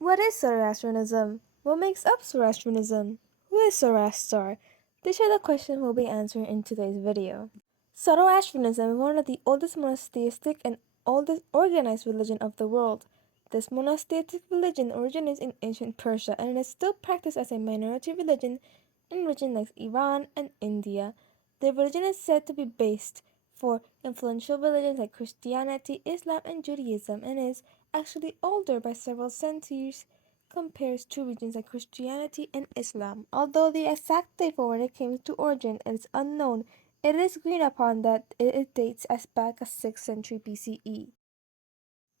What is Zoroastrianism? What makes up Zoroastrianism? Who is Zoroaster? These are the questions we'll be answering in today's video. Zoroastrianism is one of the oldest monotheistic and oldest organized religion of the world. This monotheistic religion originates in ancient Persia and is still practiced as a minority religion in regions like Iran and India. The religion is said to be based for influential religions like Christianity, Islam, and Judaism, and is actually older by several centuries compared to regions like Christianity and Islam. Although the exact date for when it came to origin is unknown, it is agreed upon that it dates as back as 6th century B.C.E.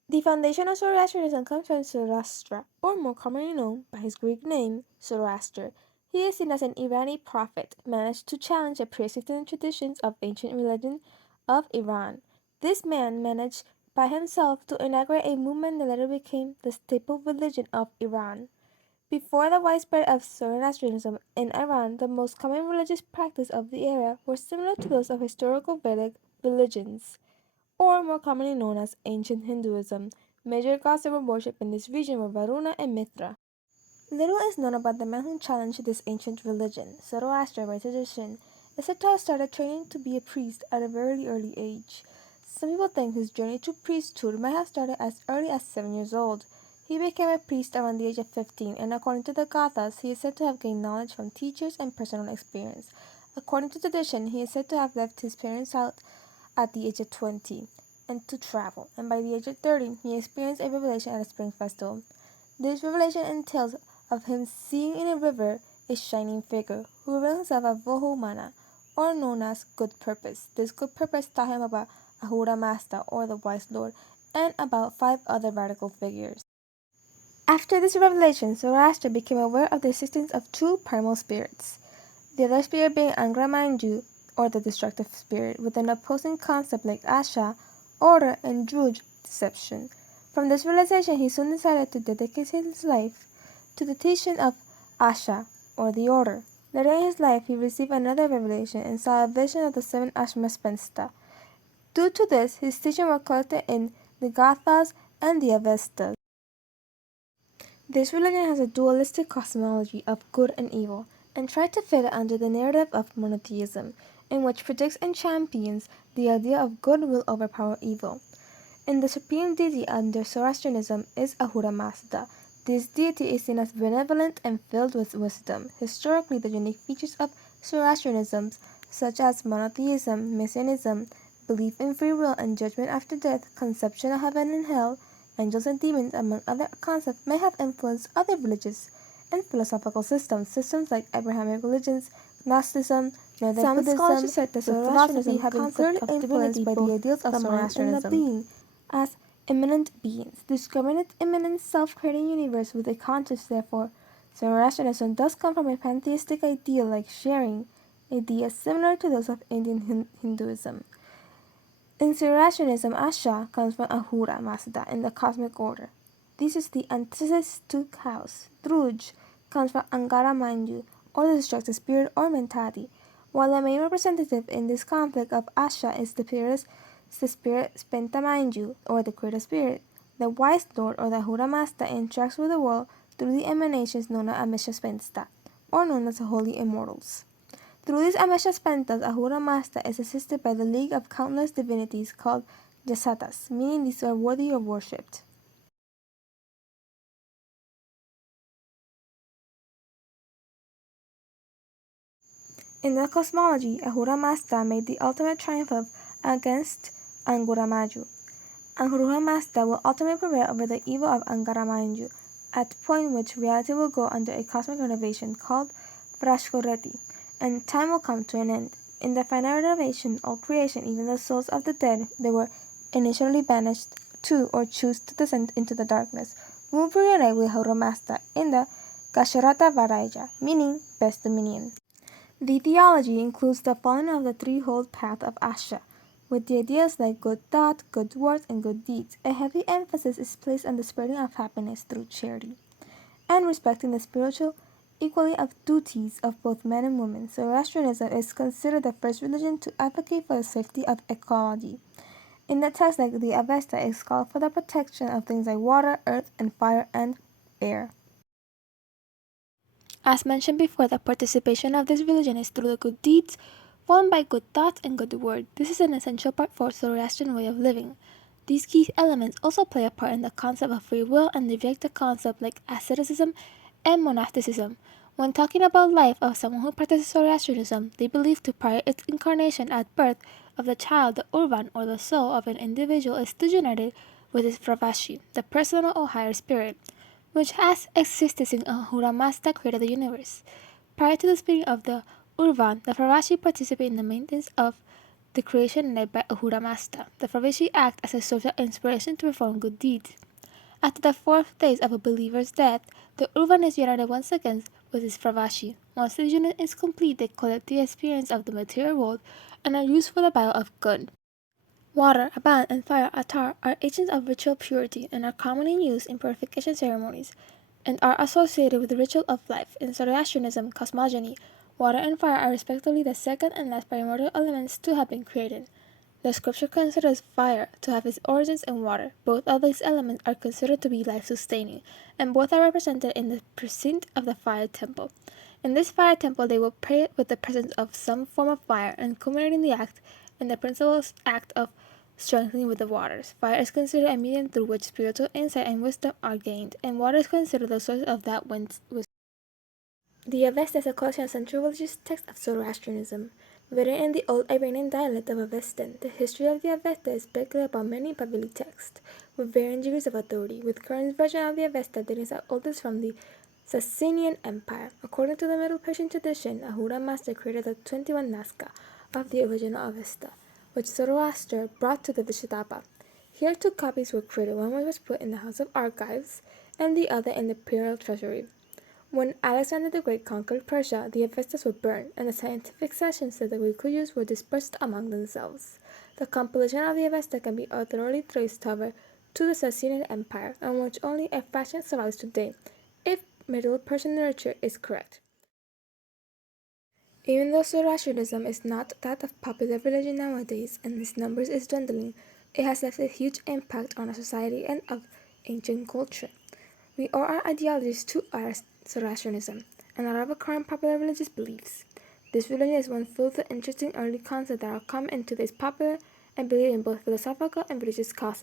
The foundation of Zoroastrianism comes from Zoroaster, or more commonly known by his Greek name, Zoroaster. He is seen as an Irani prophet, managed to challenge the pre-existing traditions of ancient religion of Iran. This man managed by himself to inaugurate a movement that later became the staple religion of Iran. Before the widespread of Zoroastrianism in Iran, the most common religious practices of the era were similar to those of historical Vedic religions, or more commonly known as ancient Hinduism. Major gods that were worshipped in this region were Varuna and Mithra. Little is known about the man who challenged this ancient religion. Zoroaster, by tradition, is said to have started training to be a priest at a very early age. Some people think his journey to priesthood might have started as early as 7 years old. He became a priest around the age of 15, and according to the Gathas, he is said to have gained knowledge from teachers and personal experience. According to tradition, he is said to have left his parents' house at the age of 20 and to travel, and by the age of 30, he experienced a revelation at a spring festival. This revelation entails of him seeing in a river a shining figure who revealed himself as Vohumana, or known as Good Purpose. This Good Purpose taught him about Ahura Mazda, or the Wise Lord, and about 5 other radical figures. After this revelation, Zoroaster became aware of the existence of 2 primal spirits, the other spirit being Angra Mainyu, or the destructive spirit, with an opposing concept like Asha, order, and Druj, deception. From this realization, he soon decided to dedicate his life to the teaching of Asha, or the order. Later in his life, he received another revelation and saw a vision of the 7 Ashmaspensta. Due to this, his teachings were collected in the Gathas and the Avestas. This religion has a dualistic cosmology of good and evil, and tried to fit it under the narrative of monotheism, in which predicts and champions the idea of good will overpower evil. And the supreme deity under Zoroastrianism is Ahura Mazda. This deity is seen as benevolent and filled with wisdom. Historically, the unique features of Zoroastrianism, such as monotheism, messianism, belief in free will and judgment after death, conception of heaven and hell, angels and demons, among other concepts, may have influenced other religious and philosophical systems like Abrahamic religions, Gnosticism, Northern Buddhism. Some scholars assert that Zoroastrianism have been clearly influenced by the ideals of Zoroastrianism and the being as immanent beings, describing its immanent self-creating universe with a conscious. Therefore, Zoroastrianism does come from a pantheistic ideal like sharing, ideas similar to those of Indian Hinduism. In Zoroastrianism, Asha comes from Ahura Mazda in the cosmic order. This is the antithesis to chaos. Druj comes from Angara Mainyu, or the destructive spirit or mentality, while the main representative in this conflict of Asha is the spirit Spenta Mainyu, or the creator spirit. The wise lord, or the Ahura Mazda, interacts with the world through the emanations known as Amesha Spensta, or known as the Holy Immortals. Through these Amesha Spentas, Ahura Mazda is assisted by the league of countless divinities called Jasatas, meaning these are worthy of worshipped. In the cosmology, Ahura Mazda made the ultimate triumph against Angura Maju. Ahura Mazda will ultimately prevail over the evil of Angara Mainyu, at the point which reality will go under a cosmic renovation called Frashkoreti, and time will come to an end. In the final renovation, all creation, even the souls of the dead, they were initially banished to or choose to descend into the darkness, will reunite with Ahura Mazda in the Kasharata Varaja, meaning best dominion. The theology includes the following of the threefold path of Asha, with the ideas like good thought, good words, and good deeds. A heavy emphasis is placed on the spreading of happiness through charity, and respecting the spiritual equality of duties of both men and women. Zoroastrianism is considered the first religion to advocate for the safety of ecology. In the text like the Avesta, it is called for the protection of things like water, earth, and fire, and air. As mentioned before, the participation of this religion is through the good deeds, formed by good thoughts and good word. This is an essential part for Zoroastrian way of living. These key elements also play a part in the concept of free will and reject the concept like asceticism and monasticism. When talking about life of someone who practices Zoroastrianism, they believe to prior its incarnation at birth of the child, the urvan or the soul of an individual is degenerated with its Fravashi, the personal or higher spirit, which has existed since Ahura Mazda created the universe. Prior to the spirit of the urvan, the Fravashi participate in the maintenance of the creation led by Ahura Mazda. The Fravashi act as a source of inspiration to perform good deeds. After the 4th days of a believer's death, the urvan is united once again with its Fravashi. Once the union is complete, they collect the experience of the material world and are used for the battle of good. Water, Aban, and fire, Atar, are agents of ritual purity and are commonly used in purification ceremonies and are associated with the ritual of life. In Zoroastrianism cosmogony, water and fire are respectively the second and last primordial elements to have been created. The scripture considers fire to have its origins in water. Both of these elements are considered to be life-sustaining, and both are represented in the precinct of the fire temple. In this fire temple, they will pray with the presence of some form of fire, and culminating the act in the principal act of strengthening with the waters. Fire is considered a medium through which spiritual insight and wisdom are gained, and water is considered the source of that wisdom. The Avesta is a collection of central religious texts of Zoroastrianism. Written in the Old Iranian dialect of Avestan, the history of the Avesta is speculated about many Babili texts, with varying degrees of authority, with current version of the Avesta dating as oldest from the Sasanian Empire. According to the Middle Persian tradition, Ahura Mazda created the 21 Nazca of the original Avesta, which Zoroaster brought to the Vishatapa. Here 2 copies were created, one was put in the House of Archives, and the other in the Imperial Treasury. When Alexander the Great conquered Persia, the Avestas were burned, and the scientific sessions that we could use were dispersed among themselves. The compilation of the Avesta can be authoritatively traced, however, to the Sasanian Empire, on which only a fraction survives today, if Middle Persian literature is correct. Even though Zoroastrianism is not that of popular religion nowadays, and its numbers is dwindling, it has left a huge impact on our society and of ancient culture. We owe our ideologies to our Zoroastrianism, and a lot of our current popular religious beliefs. This religion is one filled with interesting early concepts that are common in today's popular and believed in both philosophical and religious causes.